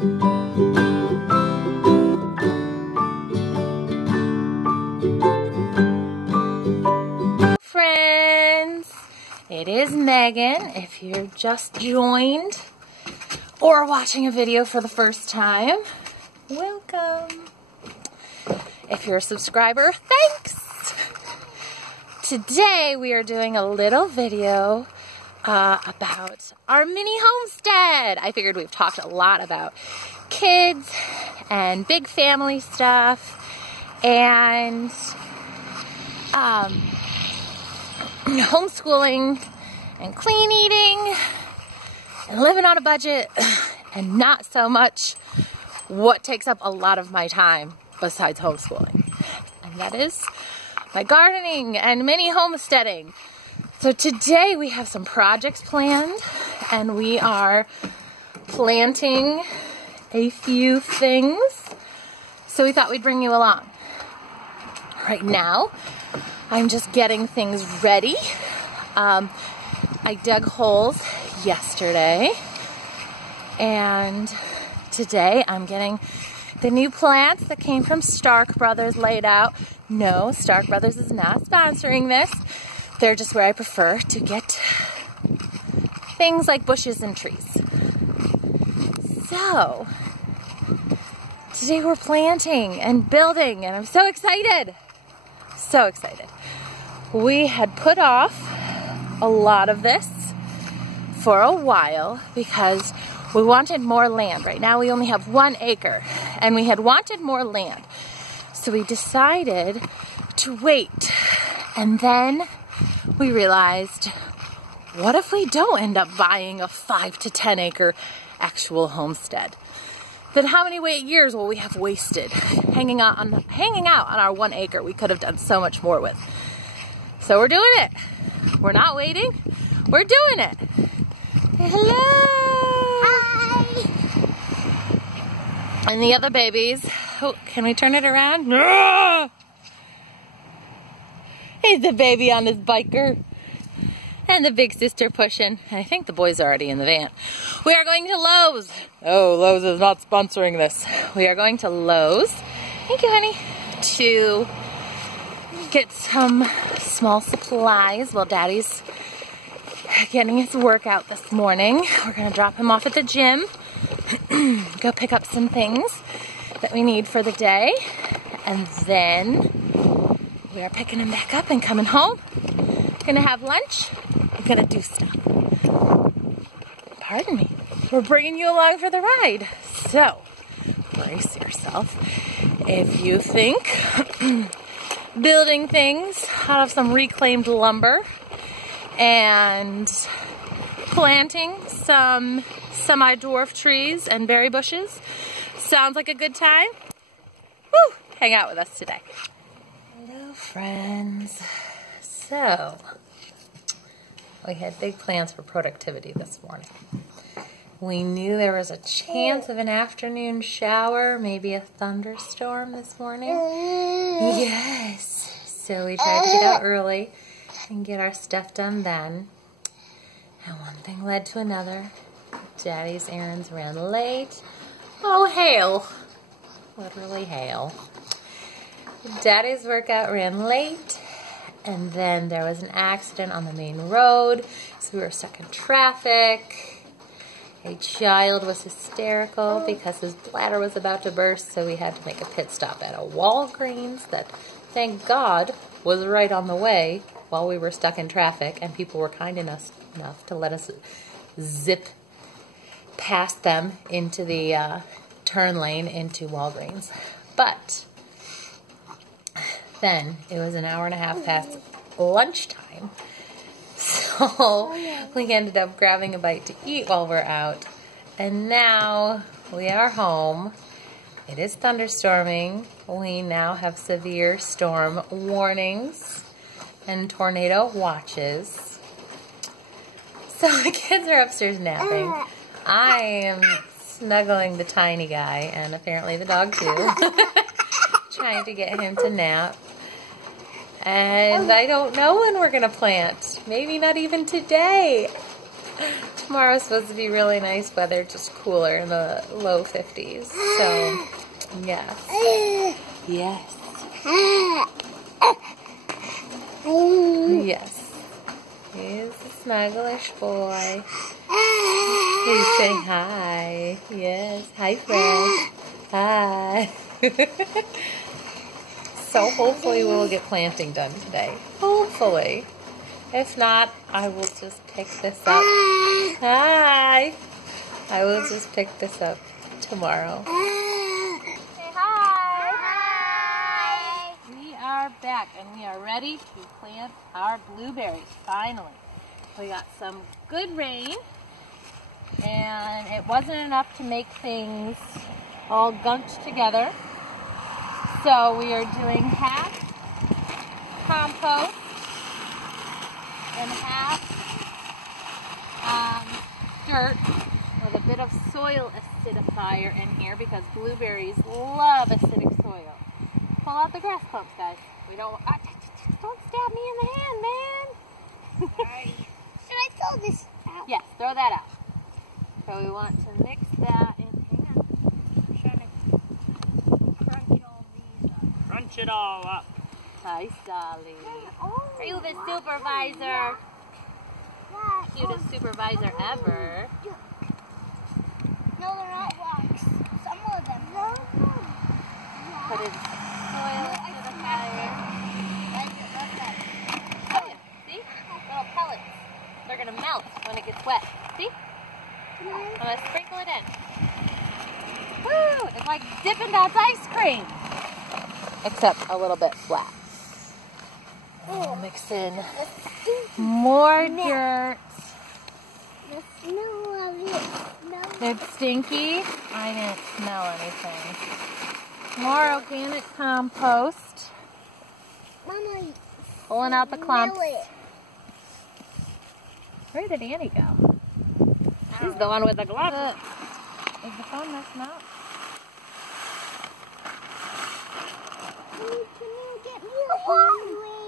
Friends, it is Megan. If you're just joined or watching a video for the first time, welcome. If you're a subscriber, thanks. Today we are doing a little video about our mini homestead. I figured we've talked a lot about kids and big family stuff and homeschooling and clean eating and living on a budget and not so much what takes up a lot of my time besides homeschooling. And that is my gardening and mini homesteading. So today we have some projects planned and we are planting a few things. So we thought we'd bring you along. Right now, I'm just getting things ready. I dug holes yesterday, and today I'm getting the new plants that came from Stark Brothers laid out. No, Stark Brothers is not sponsoring this. They're just where I prefer to get things like bushes and trees. So, today we're planting and building, and I'm so excited. So excited. We had put off a lot of this for a while because we wanted more land. Right now we only have 1 acre and we had wanted more land. So we decided to wait, and then we realized, what if we don't end up buying a 5 to 10 acre actual homestead? Then how many years will we have wasted hanging out on our 1 acre we could have done so much more with? So we're doing it. We're not waiting. We're doing it. Hello. Hi. And the other babies. Oh, can we turn it around? No. He's the baby on his biker. And the big sister pushing. I think the boys are already in the van. We are going to Lowe's. Oh, Lowe's is not sponsoring this. We are going to Lowe's. Thank you, honey. To get some small supplies while Daddy's getting his workout this morning. We're going to drop him off at the gym. Go pick up some things that we need for the day. And then we are picking him back up and coming home. Gonna have lunch. We're gonna do stuff. Pardon me. We're bringing you along for the ride. So, brace yourself. If you think building things out of some reclaimed lumber and planting some semi-dwarf trees and berry bushes sounds like a good time, woo, hang out with us today. Hello, friends. So, we had big plans for productivity this morning. We knew there was a chance of an afternoon shower, maybe a thunderstorm this morning. Yes. So we tried to get out early and get our stuff done then. And one thing led to another. Daddy's errands ran late. Oh, hail. Literally hail. Daddy's workout ran late. And then there was an accident on the main road, so we were stuck in traffic. A child was hysterical because his bladder was about to burst, so we had to make a pit stop at a Walgreens that, thank God, was right on the way while we were stuck in traffic, and people were kind enough to let us zip past them into the turn lane into Walgreens. But then it was an hour and a half past lunchtime, so we ended up grabbing a bite to eat while we're out, and now we are home. It is thunderstorming. We now have severe storm warnings and tornado watches. So the kids are upstairs napping. I am snuggling the tiny guy, and apparently the dog too, trying to get him to nap. And I don't know when we're going to plant. Maybe not even today. Tomorrow's supposed to be really nice weather, just cooler in the low 50s. So, yes. Yes. Yes. He's a snugglish boy. Please say hi. Yes. Hi, Fred. Hi. So hopefully we'll get planting done today. Hopefully. If not, I will just pick this up. Hi. I will just pick this up tomorrow. Say hi. Hi. We are back and we are ready to plant our blueberries, finally. We got some good rain and it wasn't enough to make things all gunked together. So we are doing half compost and half dirt with a bit of soil acidifier in here because blueberries love acidic soil. Pull out the grass clumps, guys. We don't stab me in the hand, man. Sorry. Should I throw this out? Yes, throw that out. So we want to mix that in. Hang on. I'm trying to crunch all these up. Crunch it all up. Hi, Sally. Are you the supervisor? Cutest supervisor ever. No, they're not rocks. Some of them. No. Put in soil into the fire. Oh, see? Little pellets. They're going to melt when it gets wet. See? I'm going to sprinkle it in. Woo! It's like Dippin' Dots ice cream. Except a little bit flat. We'll mix in more dirt. The smell of it. It's stinky. I didn't smell anything. More organic compost. Mama, Pulling out the clumps. smell it. Where did Annie go? She's the one with the gloves. Is the phone messing up? Can you get me the worm?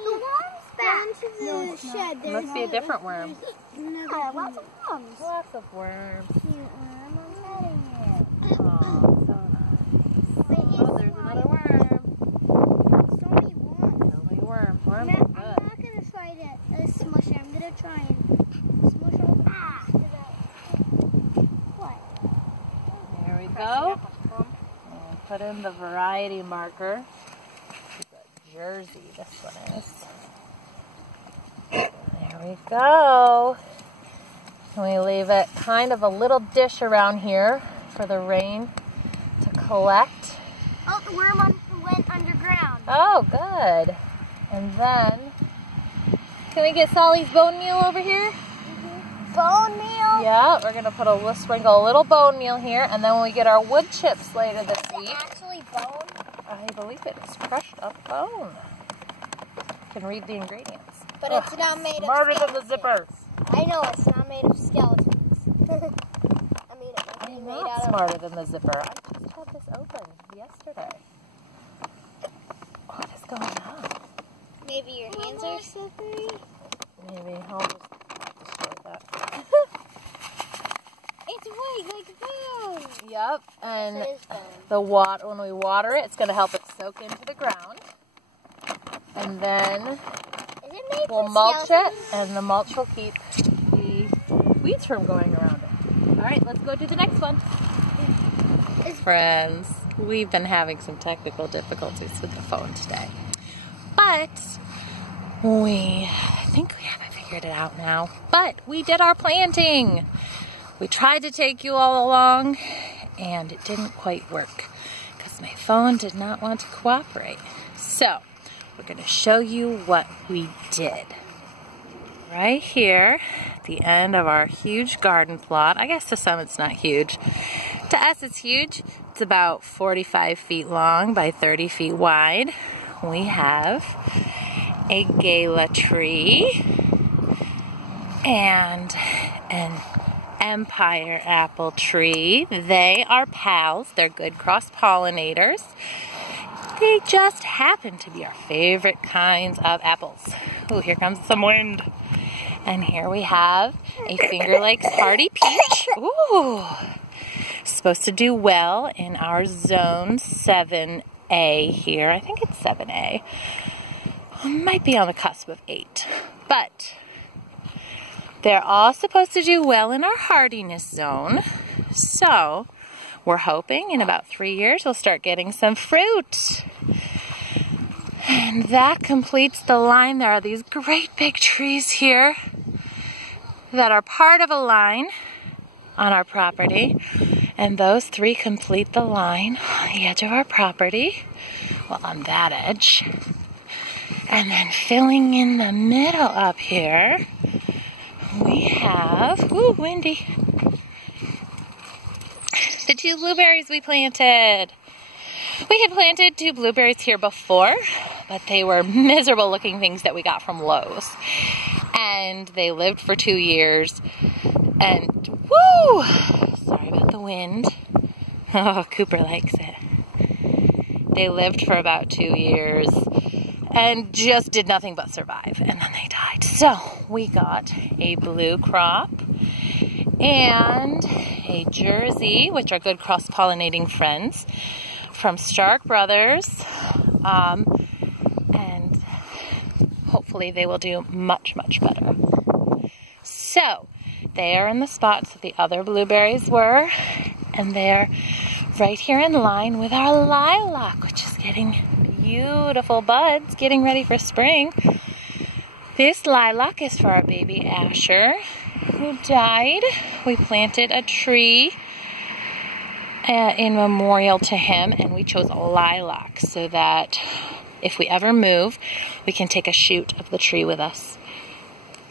The worm's back. No, Into the shed. It must be a different worm. Lots of worms. Lots of worms. Cute worm. I'm petting it. Oh, so nice. Wait, Oh, there's another worm. so many worms. So many worms. Worms I'm are not good. going to try to smush it. I'm going to try and smush all the What? There we go. And put in the variety marker. It's a Jersey, this one is. There we go. And we leave it kind of a little dish around here for the rain to collect. Oh, the worm went underground. Oh, good. And then, can we get Solly's bone meal over here? Bone meal? Yeah, we're going to sprinkle a little bone meal here, and then when we get our wood chips later this Is it week, actually bone? I believe it is crushed up bone. You can read the ingredients. But it's not made of Smarter skeletons. than the zipper. I know it's not made of skeletons. I mean, it must be I'm made not out smarter than the zipper. I just had this open yesterday. What is going on? of... Maybe your hands are slippery? Maybe I'll just destroy that. It's white like bone. Yep, and It is bone. the when we water it, it's going to help it soak into the ground. And then Is it made we'll from mulch it, skeletons? and the mulch will keep the weeds from going around it. All right, let's go do the next one. Friends, we've been having some technical difficulties with the phone today. But I think we haven't figured it out now. But we did our planting. We tried to take you all along, and it didn't quite work because my phone did not want to cooperate. So, we're going to show you what we did. Right here, at the end of our huge garden plot. I guess to some it's not huge. To us it's huge. It's about 45 feet long by 30 feet wide. We have a gala tree and an empire apple tree. They are pals. They're good cross-pollinators. They just happen to be our favorite kinds of apples. Oh, here comes some wind. And here we have a Finger Lakes Hardy Peach. Ooh, supposed to do well in our zone 7A here. I think it's 7A. Might be on the cusp of 8. But they're all supposed to do well in our hardiness zone. So we're hoping in about 3 years we'll start getting some fruit. And that completes the line. There are these great big trees here that are part of a line on our property. And those 3 complete the line on the edge of our property. Well, on that edge. And then filling in the middle up here, we have, ooh, windy, the 2 blueberries we planted. We had planted 2 blueberries here before, but they were miserable looking things that we got from Lowe's. And they lived for 2 years. And, woo! Sorry about the wind. Oh, Cooper likes it. They lived for about 2 years and just did nothing but survive. And then they died. So we got a blue crop and a Jersey, which are good cross-pollinating friends, from Stark Brothers, and hopefully they will do much, much better. So they are in the spots that the other blueberries were, and they're right here in line with our lilac, which is getting beautiful buds, getting ready for spring. This lilac is for our baby Asher, who died. We planted a tree in memorial to him, and we chose lilac so that if we ever move, we can take a shoot of the tree with us,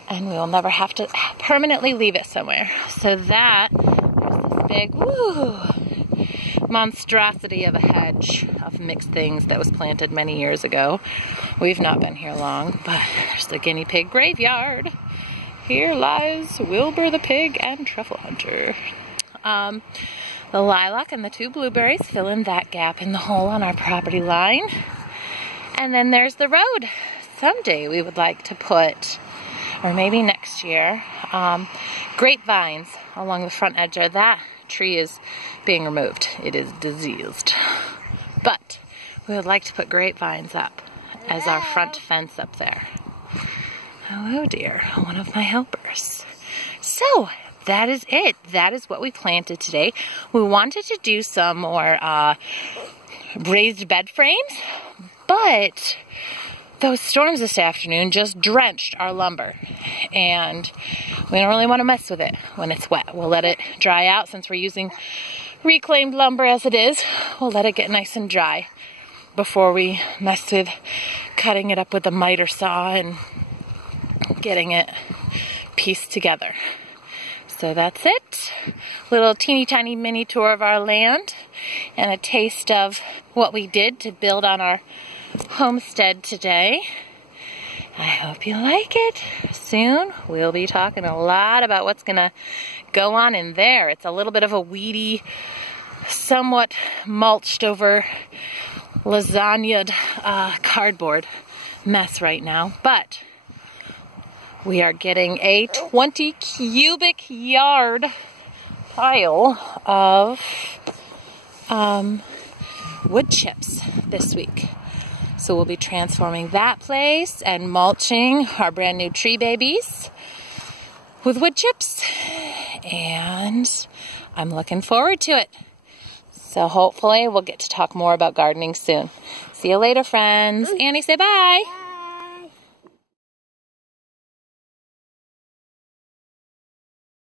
and we will never have to permanently leave it somewhere. So that, there's this big, woo, monstrosity of a hedge of mixed things that was planted many years ago. We've not been here long, but there's the guinea pig graveyard. Here lies Wilbur the pig and truffle hunter. The lilac and the 2 blueberries fill in that gap in the hole on our property line. And then there's the road. Someday we would like to put, or maybe next year, grapevines along the front edge of that tree is being removed. It is diseased. But we would like to put grapevines up as our front fence up there. Hello, dear, one of my helpers. So that is it. That is what we planted today. We wanted to do some more raised bed frames, but those storms this afternoon just drenched our lumber, and we don't really want to mess with it when it's wet. We'll let it dry out. Since we're using reclaimed lumber as it is, we'll let it get nice and dry before we mess with cutting it up with a miter saw and getting it pieced together. So that's it. Little teeny tiny mini tour of our land and a taste of what we did to build on our homestead today. I hope you like it. Soon we'll be talking a lot about what's gonna go on in there. It's a little bit of a weedy, somewhat mulched over lasagnaed cardboard mess right now, but we are getting a 20 cubic yard pile of wood chips this week. So we'll be transforming that place and mulching our brand new tree babies with wood chips. And I'm looking forward to it. So hopefully we'll get to talk more about gardening soon. See you later, friends. Annie, say bye. Bye.